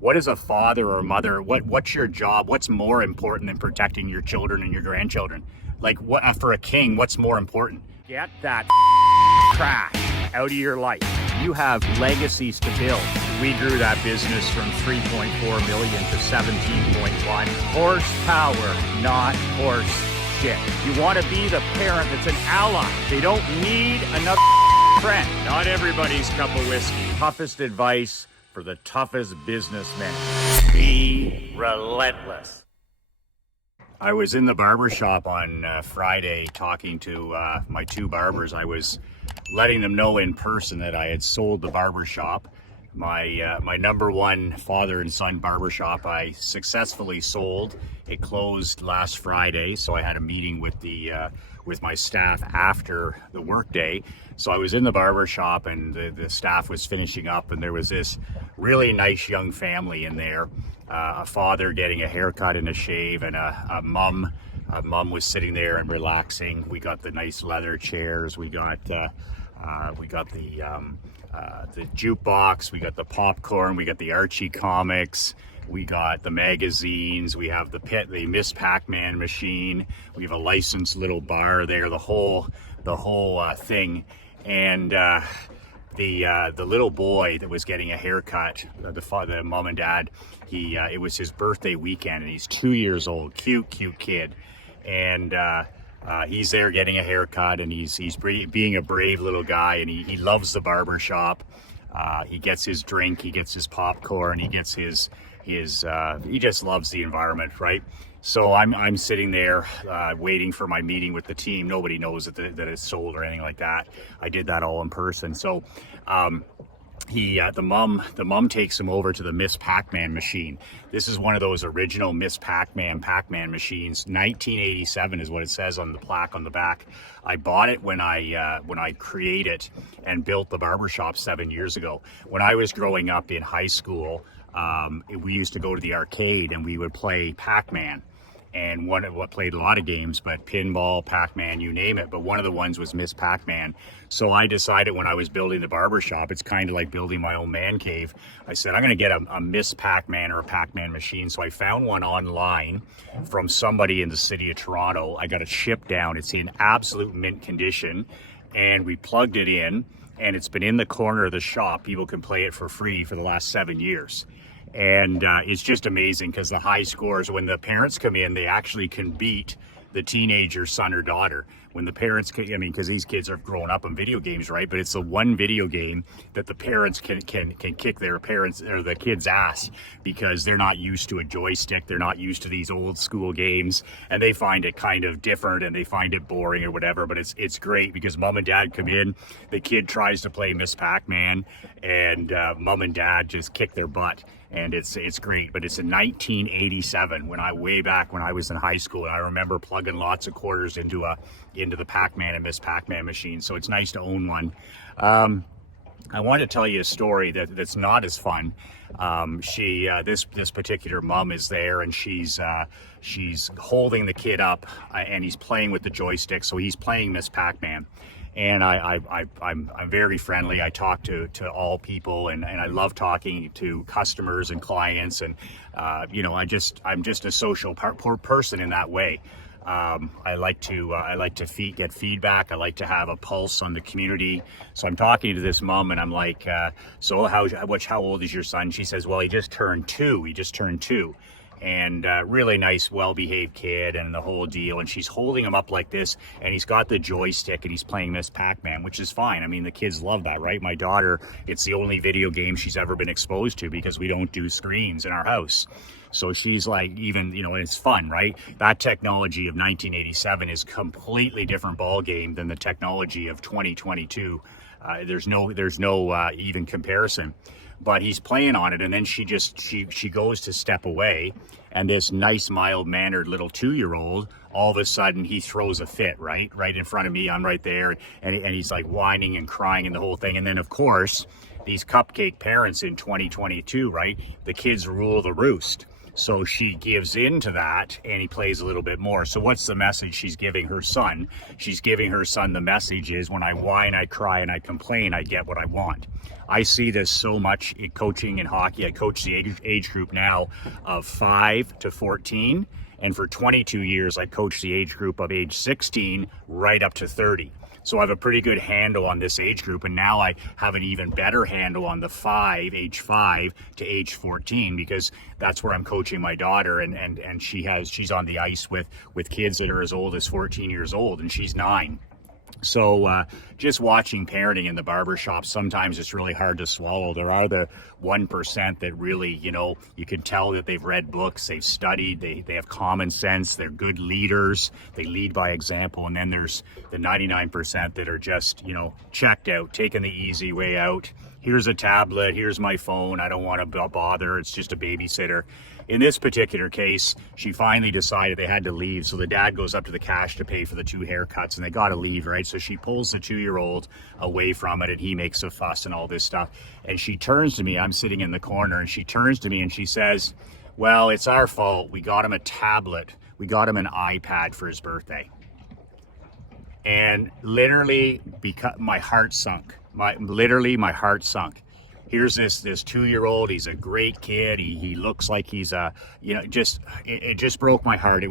what is a father or mother, what's your job? What's more important than protecting your children and your grandchildren? Like, what for a king, what's more important? Get that trash out of your life. You have legacies to build. We grew that business from 3.4 million to 17.1. Horsepower, not horse shit. You want to be the parent that's an ally. They don't need another friend. Not everybody's cup of whiskey. Toughest advice for the toughest businessmen. Be relentless. I was in the barber shop on Friday talking to my two barbers. I was letting them know in person that I had sold the barber shop. My number one father and son barber shop I successfully sold. It closed last Friday, so I had a meeting with my staff after the workday. So I was in the barber shop and the staff was finishing up, and there was this really nice young family in there. A father getting a haircut and a shave, and a mom. Was sitting there and relaxing. We got the nice leather chairs. We got the jukebox. We got the popcorn. We got the Archie comics. We got the magazines. We have the Miss Pac-Man machine. We have a licensed little bar there. The whole thing, and the little boy that was getting a haircut, the mom and dad, it was his birthday weekend, and he's 2 years old. Cute kid, and he's there getting a haircut, and he's being a brave little guy, and he loves the barber shop. He gets his drink, he gets his popcorn, he gets his he just loves the environment, right? So I'm sitting there waiting for my meeting with the team. Nobody knows that it's sold or anything like that. I did that all in person. So the mom takes him over to the Miss Pac-Man machine. This is one of those original Miss Pac-Man machines. 1987 is what it says on the plaque on the back. I bought it when I created and built the barbershop 7 years ago. When I was growing up in high school, we used to go to the arcade and we would play Pac-Man. And what played a lot of games, but pinball, Pac-Man, you name it. But one of the ones was Miss Pac-Man. So I decided when I was building the barbershop, it's kind of like building my own man cave. I said, I'm going to get a Miss Pac-Man or a Pac-Man machine. So I found one online from somebody in the city of Toronto. I got it shipped down. It's in absolute mint condition. And we plugged it in, and it's been in the corner of the shop. People can play it for free for the last 7 years. And it's just amazing because the high scores, when the parents come in, they actually can beat the teenager son or daughter. When the parents, because these kids are growing up on video games, right? But it's the one video game that the parents can kick their parents or the kids' ass because they're not used to a joystick. They're not used to these old school games, and they find it kind of different and they find it boring or whatever. But it's great because mom and dad come in, the kid tries to play Miss Pac-Man, and mom and dad just kick their butt. And it's great. But it's in 1987 way back when I was in high school, and I remember plugging lots of quarters into the Pac-Man and Miss Pac-Man machine. So it's nice to own one. I want to tell you a story that's not as fun. This particular mom is there, and she's holding the kid up, and he's playing with the joystick. So he's playing Miss Pac-Man. And I'm very friendly. I talk to all people, and I love talking to customers and clients, and I'm just a social person in that way. I like to get feedback. I like to have a pulse on the community. So I'm talking to this mom, and I'm like, so how old is your son? She says, well, he just turned two. And really nice, well-behaved kid and the whole deal. And she's holding him up like this, and he's got the joystick, and he's playing Miss Pac-Man, which is fine. I mean, the kids love that, right? My daughter, it's the only video game she's ever been exposed to because we don't do screens in our house. So she's like, even, it's fun, right? That technology of 1987 is completely different ball game than the technology of 2022. There's no even comparison. But he's playing on it, and then she goes to step away, and this nice, mild-mannered little 2-year-old, all of a sudden he throws a fit, right in front of me. I'm right there, and he's like whining and crying and the whole thing. And then, of course, these cupcake parents in 2022, right? The kids rule the roost. So she gives in to that and he plays a little bit more. So what's the message she's giving her son? She's giving her son the message is, when I whine, I cry, and I complain, I get what I want. I see this so much in coaching in hockey. I coach the age group now of 5 to 14. And for 22 years, I coached the age group of age 16 right up to 30. So I have a pretty good handle on this age group, and now I have an even better handle on the age 5 to age 14, because that's where I'm coaching my daughter, and she's on the ice with kids that are as old as 14 years old, and she's 9. So just watching parenting in the barbershop, sometimes it's really hard to swallow. There are the 1% that really, you can tell that they've read books, they've studied, they have common sense, they're good leaders, they lead by example. And then there's the 99% that are just, checked out, taking the easy way out. Here's a tablet, here's my phone, I don't want to bother, it's just a babysitter. In this particular case, she finally decided they had to leave. So the dad goes up to the cash to pay for the 2 haircuts, and they got to leave, right? So she pulls the 2-year-old away from it, and he makes a fuss and all this stuff. And she turns to me, I'm sitting in the corner, and she turns to me and she says, well, it's our fault. We got him a tablet. We got him an iPad for his birthday. And literally, because my heart sunk. My heart sunk. Here's this 2-year-old. He's a great kid. He looks like he's it just broke my heart. It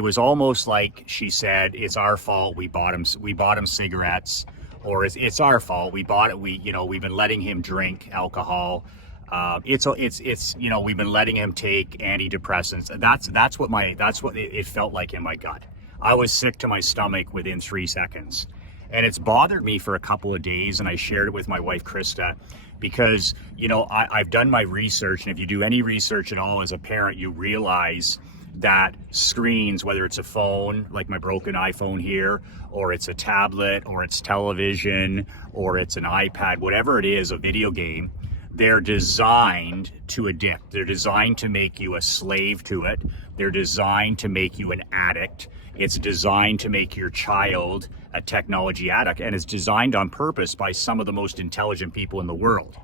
was almost like she said, it's our fault. We bought him cigarettes, or it's our fault. We bought it. We've been letting him drink alcohol. We've been letting him take antidepressants. That's what it felt like in my gut. I was sick to my stomach within 3 seconds. And it's bothered me for a couple of days, and I shared it with my wife, Krista, because, I've done my research, and if you do any research at all as a parent, you realize that screens, whether it's a phone, like my broken iPhone here, or it's a tablet, or it's television, or it's an iPad, whatever it is, a video game, they're designed to addict. They're designed to make you a slave to it. They're designed to make you an addict. It's designed to make your child a technology addict, and it's designed on purpose by some of the most intelligent people in the world.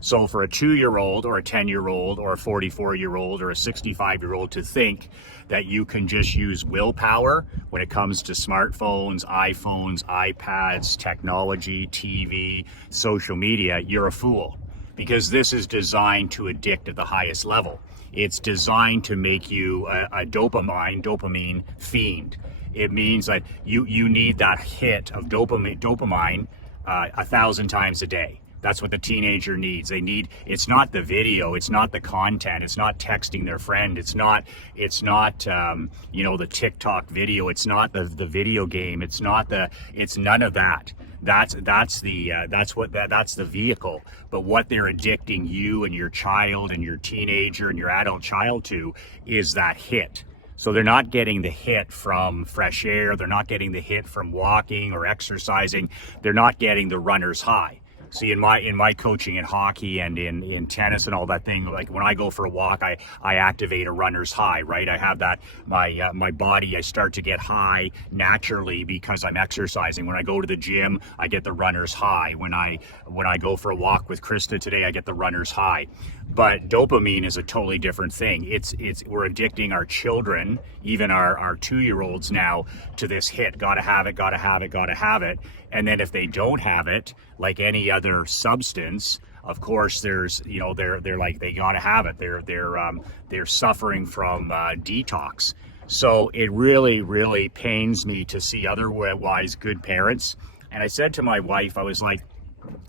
So for a 2-year-old or a 10-year-old or a 44-year-old or a 65-year-old to think that you can just use willpower when it comes to smartphones, iPhones, iPads, technology, TV, social media, you're a fool. Because this is designed to addict at the highest level. It's designed to make you a dopamine fiend. It means that you need that hit of dopamine 1,000 times a day. That's what the teenager needs. It's not the video, it's not the content, it's not texting their friend, it's not the TikTok video, it's not the video game, it's none of that. That's the vehicle. But what they're addicting you and your child and your teenager and your adult child to is that hit. So they're not getting the hit from fresh air, they're not getting the hit from walking or exercising, they're not getting the runner's high. See, in my coaching in hockey and in tennis and all that thing, like when I go for a walk, I activate a runner's high, right? I have that, my body, I start to get high naturally because I'm exercising. When I go to the gym, I get the runner's high. When I go for a walk with Krista today, I get the runner's high. But dopamine is a totally different thing. We're addicting our children, even our 2-year-olds now, to this hit. Gotta have it. And then if they don't have it, like any other substance, of course, there's, they're like, they gotta have it. They're suffering from detox. So it really, really pains me to see otherwise good parents. And I said to my wife, I was like,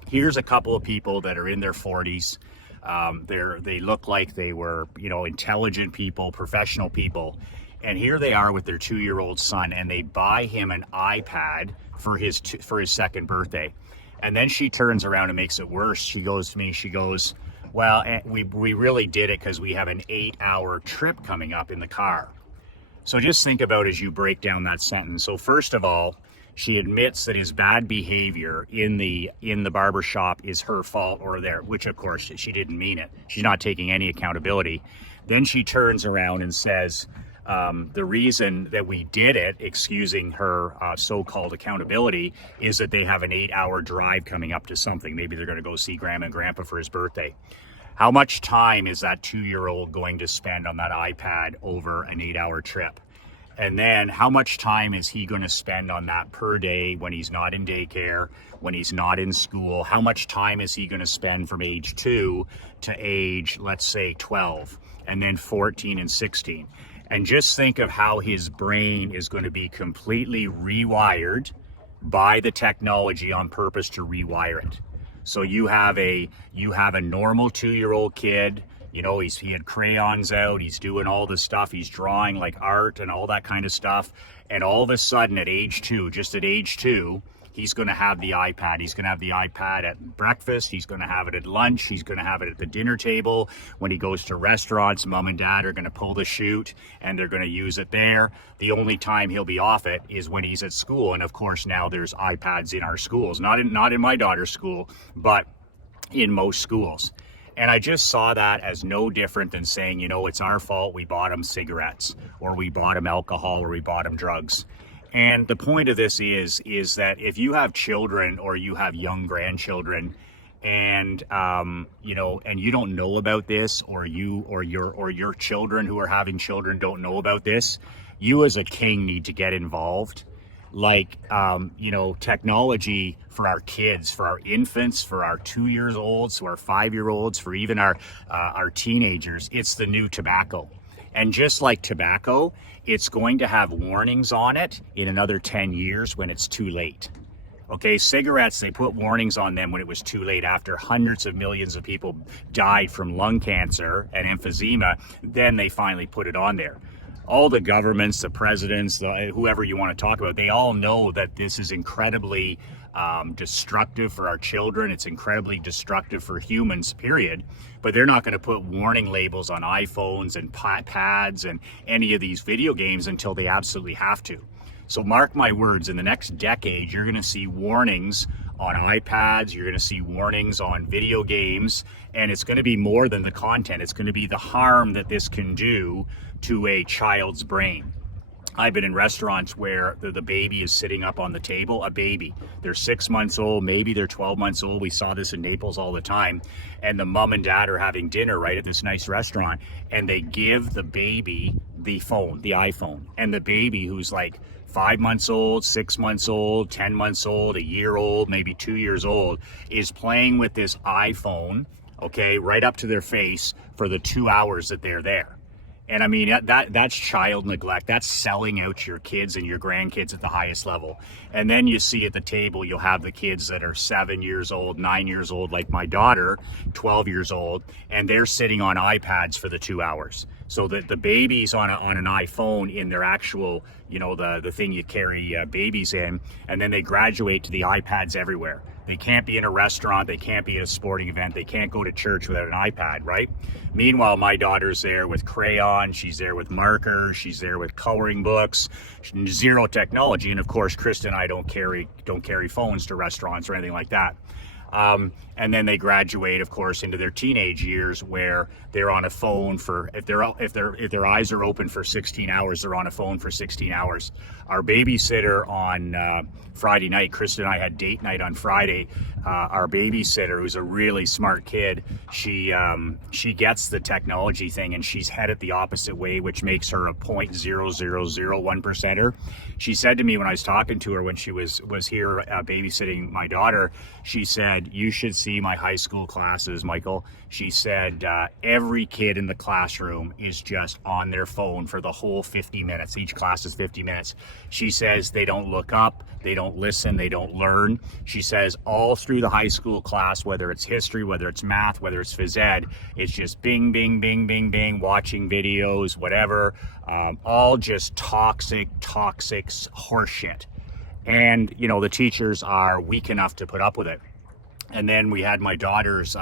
here's a couple of people that are in their 40s. They look like they were, intelligent people, professional people. And here they are with their 2-year-old son, and they buy him an iPad for his second birthday. And then she turns around and makes it worse. She goes to me, well, we really did it because we have an 8-hour trip coming up in the car. So just think about as you break down that sentence. So first of all, she admits that his bad behavior in the barbershop is her fault, which of course she didn't mean it. She's not taking any accountability. Then she turns around and says, the reason that we did it, excusing her so-called accountability, is that they have an 8-hour drive coming up to something. Maybe they're going to go see Grandma and Grandpa for his birthday. How much time is that 2-year-old going to spend on that iPad over an 8-hour trip? And then how much time is he going to spend on that per day when he's not in daycare, when he's not in school? How much time is he going to spend from age 2 to age, let's say, 12, and then 14 and 16? And just think of how his brain is going to be completely rewired by the technology on purpose to rewire it. So you have a normal 2-year-old kid, you know, he had crayons out, he's doing all this stuff, he's drawing like art and all that kind of stuff. And all of a sudden at age 2, just at age 2, he's going to have the iPad. He's going to have the iPad at breakfast. He's going to have it at lunch. He's going to have it at the dinner table. When he goes to restaurants, mom and dad are going to pull the chute and they're going to use it there. The only time he'll be off it is when he's at school. And of course, now there's iPads in our schools, not in my daughter's school, but in most schools. And I just saw that as no different than saying, you know, it's our fault we bought him cigarettes, or we bought him alcohol, or we bought him drugs. And the point of this is that if you have children or you have young grandchildren, and you know, and you don't know about this, or your children who are having children don't know about this, you as a king need to get involved. Like you know, technology for our kids, for our infants, for our 2-year-olds, for our 5-year-olds, for even our teenagers, it's the new tobacco. And just like tobacco, it's going to have warnings on it in another 10 years when it's too late. Okay, cigarettes, they put warnings on them when it was too late after hundreds of millions of people died from lung cancer and emphysema. Then they finally put it on there. All the governments, the presidents, whoever you want to talk about, they all know that this is incredibly destructive for our children. It's incredibly destructive for humans, period. But they're not going to put warning labels on iPhones and pads and any of these video games until they absolutely have to. So mark my words, in the next decade, you're going to see warnings on iPads, you're going to see warnings on video games, and it's going to be more than the content. It's going to be the harm that this can do to a child's brain. I've been in restaurants where the baby is sitting up on the table, a baby. They're 6 months old, maybe they're 12 months old. We saw this in Naples all the time. And the mom and dad are having dinner right at this nice restaurant, and they give the baby the phone, the iPhone. And the baby, who's like 5 months old, 6 months old, 10 months old, a year old, maybe 2 years old, is playing with this iPhone, okay, right up to their face for the 2 hours that they're there. And I mean, that's child neglect. That's selling out your kids and your grandkids at the highest level. And then you see at the table, you'll have the kids that are 7 years old, 9 years old, like my daughter, 12 years old, and they're sitting on iPads for the 2 hours. So the baby's on an iPhone in their actual, you know, the thing you carry babies in, and then they graduate to the iPads everywhere. They can't be in a restaurant, they can't be at a sporting event, they can't go to church without an iPad, right? Meanwhile, my daughter's there with crayons, she's there with markers, she's there with coloring books, zero technology. And of course, Krista and I don't carry phones to restaurants or anything like that. And then they graduate, of course, into their teenage years where they're on a phone for, if their eyes are open for 16 hours, they're on a phone for 16 hours. Our babysitter on Friday night, Krista and I had date night on Friday. Our babysitter, who's a really smart kid, she gets the technology thing and she's headed the opposite way, which makes her a 0.0001%er. She said to me when I was talking to her when she was here babysitting my daughter, she said, "You should see my high school classes, Michael." She said, every kid in the classroom is just on their phone for the whole 50 minutes. Each class is 50 minutes. She says they don't look up, they don't listen, they don't learn. She says all through the high school class, whether it's history, whether it's math, whether it's phys ed, it's just bing, bing, bing, bing, bing, watching videos, whatever, all just toxic horseshit. And, you know, the teachers are weak enough to put up with it. And then we had my daughter's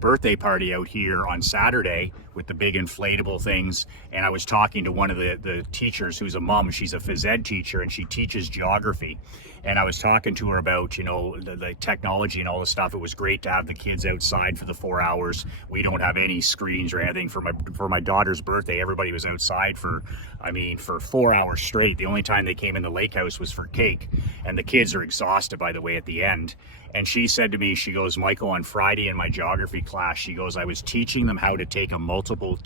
birthday party out here on Saturday with the big inflatable things. And I was talking to one of the teachers who's a mom. She's a phys ed teacher and she teaches geography. And I was talking to her about, you know, the technology and all the stuff. It was great to have the kids outside for the 4 hours. We don't have any screens or anything. For my daughter's birthday, everybody was outside for 4 hours straight. The only time they came in the lake house was for cake. And the kids are exhausted, by the way, at the end. And she said to me, she goes, "Michael, on Friday in my geography class. She goes, I was teaching them how to take a multiple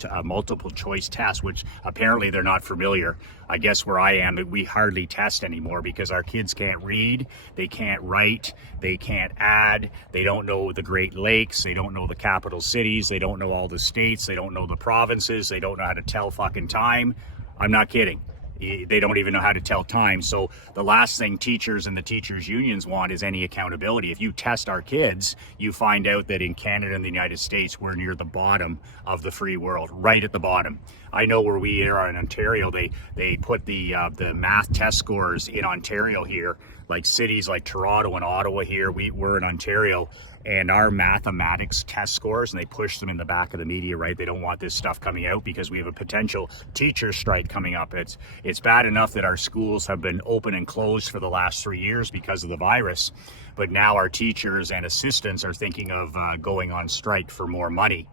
choice test, which apparently they're not familiar. I guess where I am, we hardly test anymore because our kids can't read, they can't write, they can't add, they don't know the Great Lakes, they don't know the capital cities, they don't know all the states, they don't know the provinces, they don't know how to tell fucking time. I'm not kidding. They don't even know how to tell time. So the last thing teachers and the teachers unions want is any accountability. If you test our kids, you find out that in Canada and the United States, we're near the bottom of the free world, right at the bottom. I know where we are in Ontario, they put the math test scores in Ontario here, like cities like Toronto and Ottawa here. We're in Ontario, and our mathematics test scores, and they push them in the back of the media, right? They don't want this stuff coming out because we have a potential teacher strike coming up. It's bad enough that our schools have been open and closed for the last 3 years because of the virus, but now our teachers and assistants are thinking of going on strike for more money.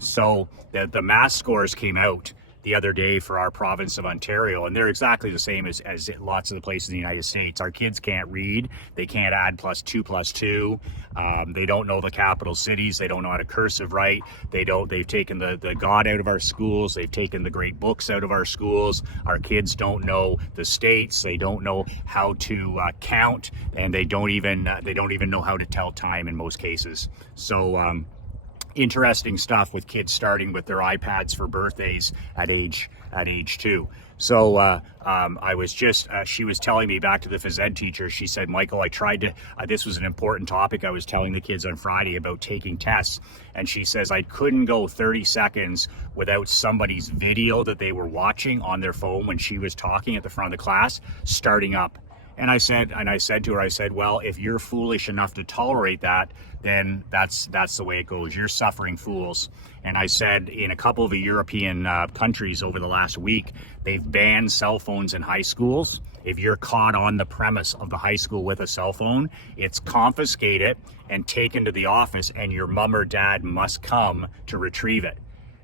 So the math scores came out the other day for our province of Ontario, and they're exactly the same as lots of the places in the United States. Our kids can't read, they can't add +2+2, they don't know the capital cities, they don't know how to cursive write, they've taken the God out of our schools, they've taken the great books out of our schools. Our kids don't know the states, they don't know how to count, and they don't even know how to tell time in most cases. So interesting stuff with kids starting with their iPads for birthdays at age 2. So I was just, she was telling me, back to the phys ed teacher, she said, Michael, I tried to, this was an important topic I was telling the kids on Friday about taking tests. And she says, I couldn't go 30 seconds without somebody's video that they were watching on their phone when she was talking at the front of the class starting up. And I said to her, I said, well, if you're foolish enough to tolerate that, then that's the way it goes. You're suffering fools. And I said, in a couple of the European countries over the last week, they've banned cell phones in high schools. If you're caught on the premise of the high school with a cell phone, it's confiscated and taken to the office, and your mom or dad must come to retrieve it.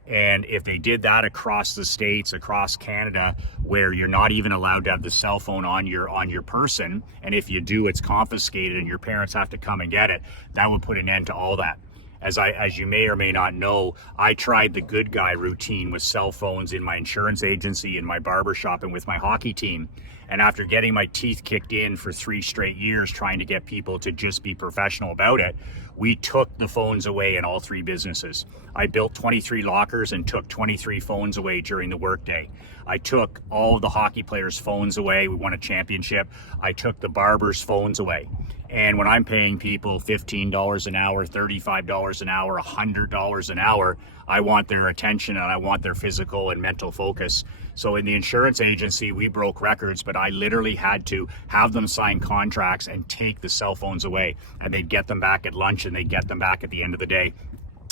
And if they did that across the states, across Canada, where you're not even allowed to have the cell phone on your person, and if you do, it's confiscated and your parents have to come and get it, that would put an end to all that. As you may or may not know, I tried the good guy routine with cell phones in my insurance agency, in my barbershop, and with my hockey team. And after getting my teeth kicked in for 3 straight years trying to get people to just be professional about it, we took the phones away in all 3 businesses. I built 23 lockers and took 23 phones away during the workday. I took all of the hockey players' phones away. We won a championship. I took the barbers' phones away. And when I'm paying people $15 an hour, $35 an hour, $100 an hour, I want their attention and I want their physical and mental focus. So in the insurance agency, we broke records, but I literally had to have them sign contracts and take the cell phones away. And they'd get them back at lunch and they'd get them back at the end of the day.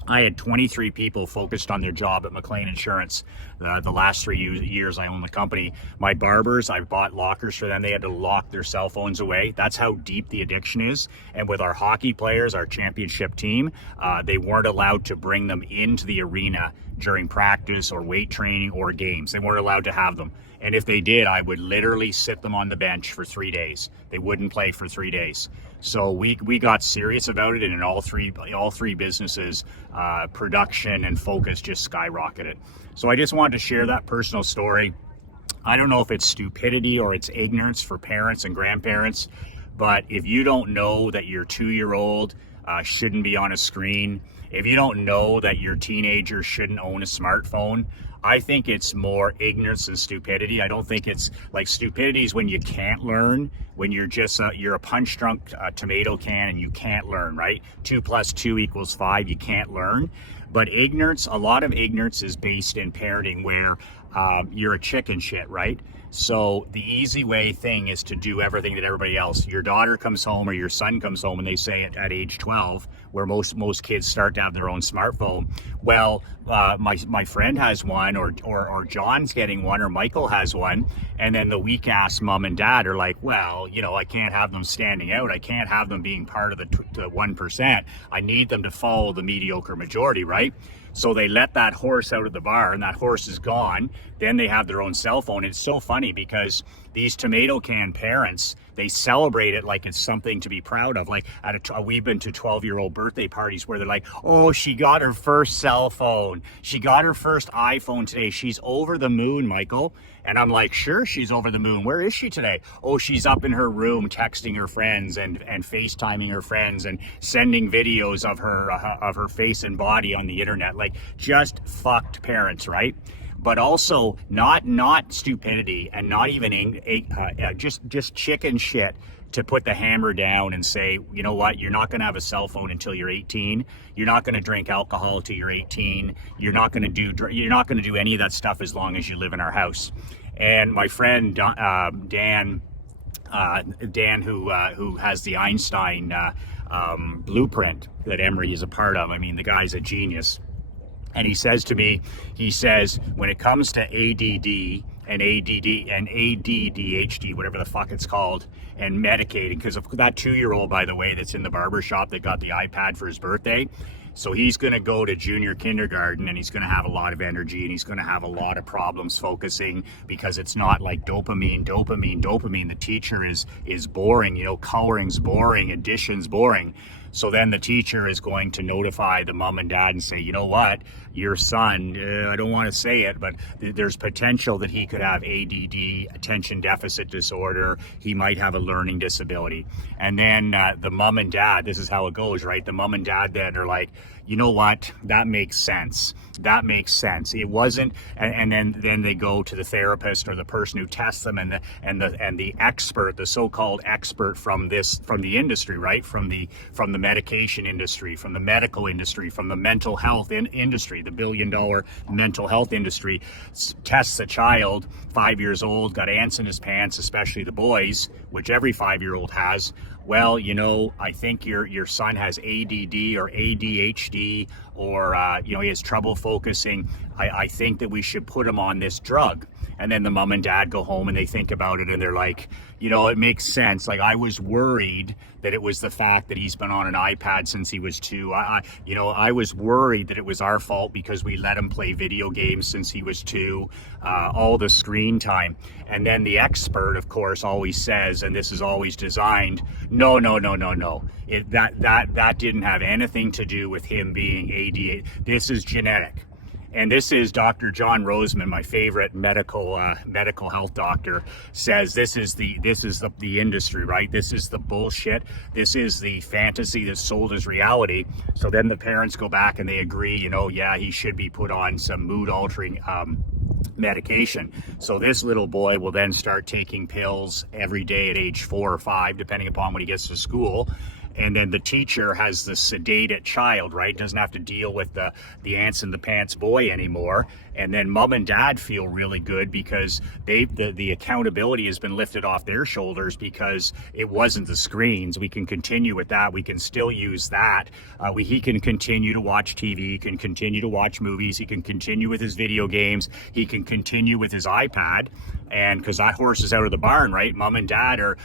I had 23 people focused on their job at McLean Insurance. The last 3 years I owned the company. My barbers, I bought lockers for them. They had to lock their cell phones away. That's how deep the addiction is. And with our hockey players, our championship team, they weren't allowed to bring them into the arena during practice or weight training or games. They weren't allowed to have them. And if they did, I would literally sit them on the bench for 3 days. They wouldn't play for 3 days. So we got serious about it, and in all three businesses, production and focus just skyrocketed. So I just wanted to share that personal story. I don't know if it's stupidity or it's ignorance for parents and grandparents, but if you don't know that your 2-year-old shouldn't be on a screen, if you don't know that your teenager shouldn't own a smartphone, I think it's more ignorance than stupidity. I don't think it's like stupidity is when you can't learn, when you're just you're a punch drunk tomato can and you can't learn, right? 2 + 2 = 5. You can't learn. But ignorance, a lot of ignorance is based in parenting where you're a chicken shit, right? So the easy way thing is to do everything that everybody else. Your daughter comes home or your son comes home and they say at age 12, where most kids start to have their own smartphone. Well, my friend has one, or John's getting one, or Michael has one, and then the weak ass mom and dad are like, well, you know, I can't have them standing out. I can't have them being part of the 1%. I need them to follow the mediocre majority, right? So they let that horse out of the bar and that horse is gone. Then they have their own cell phone. It's so funny because these tomato can parents, they celebrate it like it's something to be proud of. Like we've been to 12-year-old birthday parties where they're like, oh, she got her first cell phone. She got her first iPhone today. She's over the moon, Michael. And I'm like, sure, she's over the moon. Where is she today? Oh, she's up in her room texting her friends and FaceTiming her friends and sending videos of her face and body on the internet. Like, just fucked parents, right? But also not stupidity, and not even just chicken shit to put the hammer down and say, you know what, you're not going to have a cell phone until you're 18. You're not going to drink alcohol until you're 18. You're not going to do any of that stuff as long as you live in our house. And my friend Dan, who has the Einstein blueprint that Emery is a part of. I mean, the guy's a genius. And he says to me, when it comes to ADD and ADDHD, whatever the fuck it's called, and medicating, because of that 2-year-old, by the way, that's in the barber shop that got the iPad for his birthday. So he's going to go to junior kindergarten, and he's going to have a lot of energy, and he's going to have a lot of problems focusing, because it's not like dopamine. The teacher is boring, coloring's boring, addition's boring. So then the teacher is going to notify the mom and dad and say, you know what, your son, I don't want to say it, but there's potential that he could have ADD, attention deficit disorder. He might have a learning disability. And then the mom and dad, this is how it goes, right? The mom and dad then are like, you know what, that makes sense. It wasn't, and then they go to the therapist or the person who tests them, and the expert, the so-called expert from the industry, right? From the medication industry, from the medical industry, from the mental health industry, the billion-dollar mental health industry, tests a child, 5 years old, got ants in his pants, especially the boys, which every 5-year-old has. Well, I think your son has ADD or ADHD, or he has trouble focusing. I think that we should put him on this drug. And then the mom and dad go home and they think about it, and they're like, it makes sense. Like, I was worried that it was the fact that he's been on an iPad since he was 2. I was worried that it was our fault because we let him play video games since he was 2, all the screen time. And then the expert, of course, always says, and this is always designed, no. That didn't have anything to do with him being ADHD. This is genetic. And this is Dr. John Roseman, my favorite medical health doctor, says this is the industry, right? This is the bullshit. This is the fantasy that's sold as reality. So then the parents go back and they agree, he should be put on some mood altering medication. So this little boy will then start taking pills every day at age 4 or 5, depending upon when he gets to school. And then the teacher has the sedated child, right? Doesn't have to deal with the ants in the pants boy anymore. And then mom and dad feel really good because the accountability has been lifted off their shoulders because it wasn't the screens. We can continue with that. We can still use that. He can continue to watch TV. He can continue to watch movies. He can continue with his video games. He can continue with his iPad. And because that horse is out of the barn, right? Mom and dad are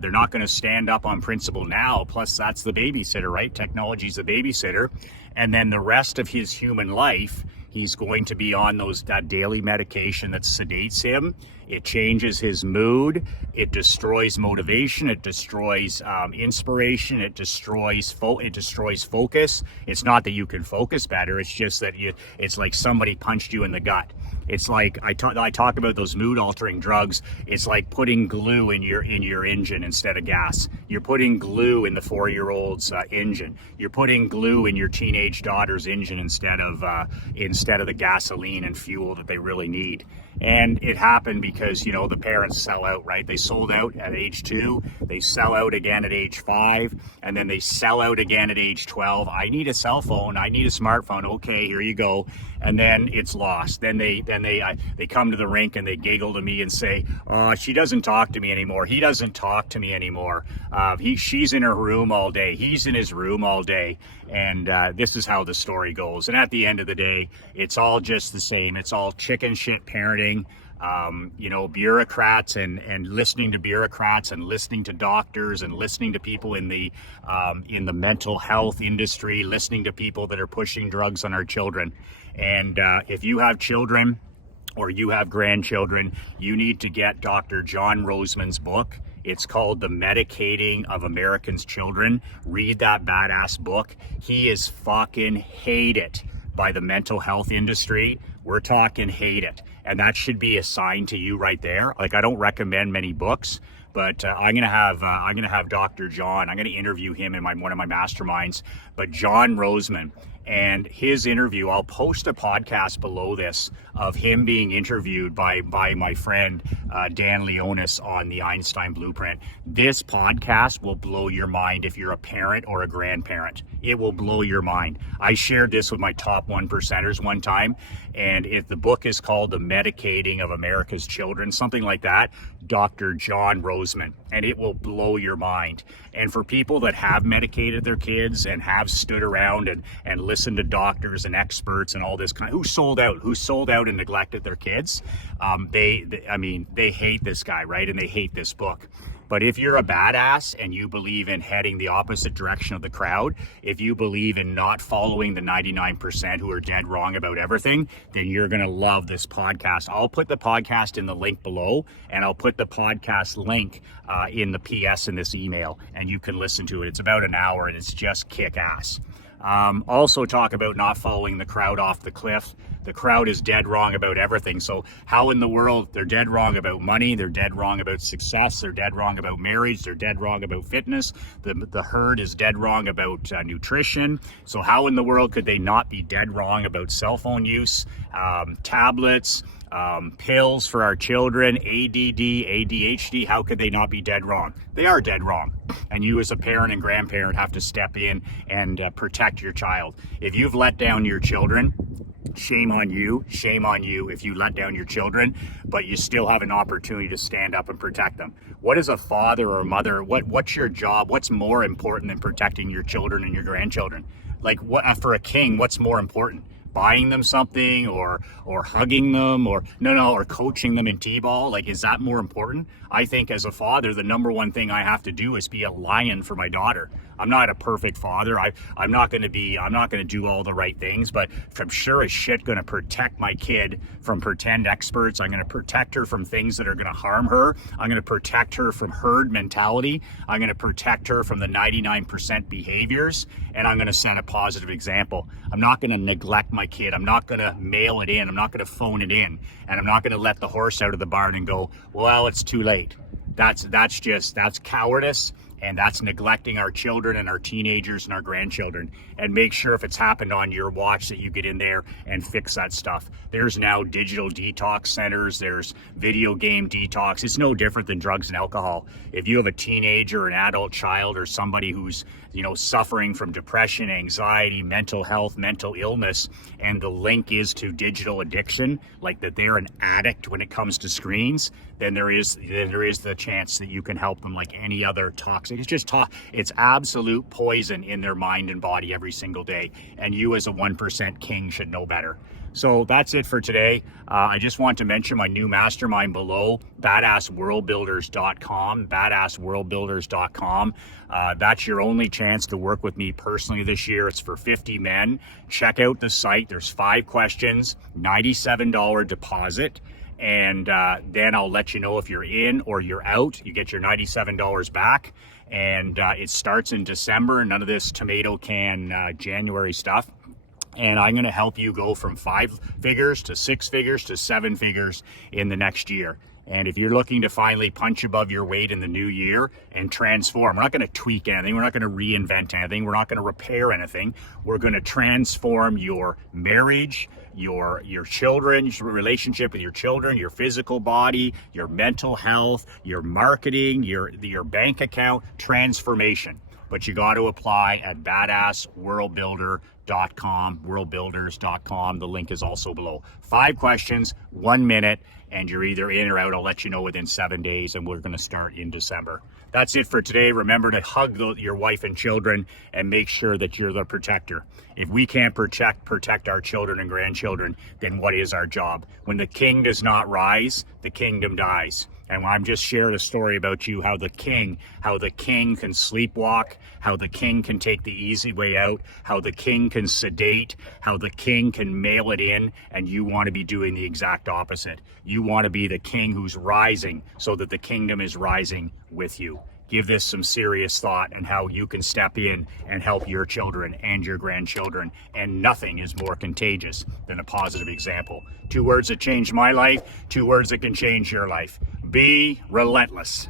they're not going to stand up on principle now. Plus, that's the babysitter, right? Technology's the babysitter. And then the rest of his human life, he's going to be on that daily medication that sedates him. It changes his mood. It destroys motivation. It destroys inspiration. It destroys focus. It's not that you can focus better. It's just that it's like somebody punched you in the gut. It's like I talk about those mood altering drugs. It's like putting glue in your engine instead of gas. You're putting glue in the 4-year-old's engine. You're putting glue in your teenage daughter's engine instead of the gasoline and fuel that they really need. And it happened because, the parents sell out, right? They sold out at age 2, they sell out again at age 5, and then they sell out again at age 12. I need a cell phone. I need a smartphone. Okay, here you go. And then it's lost. Then they come to the rink and they giggle to me and say, oh, she doesn't talk to me anymore. He doesn't talk to me anymore. She's in her room all day. He's in his room all day. And this is how the story goes. And at the end of the day, it's all just the same. It's all chicken shit parenting. Bureaucrats and listening to bureaucrats and listening to doctors and listening to people in the mental health industry, listening to people that are pushing drugs on our children. And if you have children or you have grandchildren, you need to get Dr. John Roseman's book. It's called The Medicating of Americans' Children. Read that badass book. He is fucking hated by the mental health industry. We're talking hate it. And that should be a sign to you right there. Like, I don't recommend many books, but I'm gonna have Dr. John. I'm gonna interview him in one of my masterminds. But John Roseman, and his interview, I'll post a podcast below this of him being interviewed by my friend Dan Leonis on the Einstein Blueprint. This podcast will blow your mind if you're a parent or a grandparent. It will blow your mind. I shared this with my top 1%ers one time, and the book is called The Medicating of America's Children, something like that, Dr. John Roseman, and it will blow your mind. And for people that have medicated their kids and have stood around and listened to doctors and experts and all this who sold out and neglected their kids, they hate this guy, right? And they hate this book. But if you're a badass and you believe in heading the opposite direction of the crowd, if you believe in not following the 99% who are dead wrong about everything, then you're going to love this podcast. I'll put the podcast in the link below, and I'll put the podcast link in the PS in this email, and you can listen to it. It's about an hour, and it's just kick ass. Also talk about not following the crowd off the cliff. The crowd is dead wrong about everything. So how in the world? They're dead wrong about money. They're dead wrong about success. They're dead wrong about marriage. They're dead wrong about fitness. The herd is dead wrong about nutrition. So how in the world could they not be dead wrong about cell phone use, tablets, pills for our children, ADD, ADHD? How could they not be dead wrong? They are dead wrong. And you as a parent and grandparent have to step in and protect your child. If you've let down your children, shame on you if you let down your children, but you still have an opportunity to stand up and protect them. What is a father or mother? What's your job? What's more important than protecting your children and your grandchildren? Like, what for a king, what's more important? Buying them something or hugging them or coaching them in t-ball? Like, is that more important? I think as a father, the number one thing I have to do is be a lion for my daughter. I'm not a perfect father. I'm not going to do all the right things, but I'm sure as shit going to protect my kid from pretend experts. I'm going to protect her from things that are going to harm her. I'm going to protect her from herd mentality. I'm going to protect her from the 99% behaviors, and I'm going to set a positive example. I'm not going to neglect my kid. I'm not going to mail it in. I'm not going to phone it in, and I'm not going to let the horse out of the barn and go, well, it's too late. That's cowardice. And that's neglecting our children and our teenagers and our grandchildren. And make sure if it's happened on your watch that you get in there and fix that stuff. There's now digital detox centers. There's video game detox. It's no different than drugs and alcohol. If you have a teenager, an adult child, or somebody who's suffering from depression, anxiety, mental health, mental illness, and the link is to digital addiction, like that they're an addict when it comes to screens, then there is the chance that you can help them like any other toxic. It's absolute poison in their mind and body every single day. And you as a 1% king should know better. So that's it for today. I just want to mention my new mastermind below, badassworldbuilders.com, badassworldbuilders.com. That's your only chance to work with me personally this year. It's for 50 men. Check out the site. There's 5 questions, $97 deposit. And then I'll let you know if you're in or you're out. You get your $97 back. And it starts in December. None of this tomato can January stuff. And I'm going to help you go from 5 figures to 6 figures to 7 figures in the next year. And if you're looking to finally punch above your weight in the new year and transform, we're not going to tweak anything. We're not going to reinvent anything. We're not going to repair anything. We're going to transform your marriage, your children, your relationship with your children, your physical body, your mental health, your marketing, your bank account, transformation. But you got to apply at badassworldbuilder.com, worldbuilders.com. The link is also below. 5 questions, 1 minute, and you're either in or out. I'll let you know within 7 days, and we're going to start in December. That's it for today. Remember to hug your wife and children and make sure that you're the protector. If we can't protect our children and grandchildren, then what is our job? When the king does not rise, the kingdom dies. And I'm just sharing a story about you, how the king can sleepwalk, how the king can take the easy way out, how the king can sedate, how the king can mail it in, and you want to be doing the exact opposite. You You want to be the king who's rising so that the kingdom is rising with you. Give this some serious thought and how you can step in and help your children and your grandchildren. And nothing is more contagious than a positive example. 2 words that changed my life, 2 words that can change your life. Be relentless.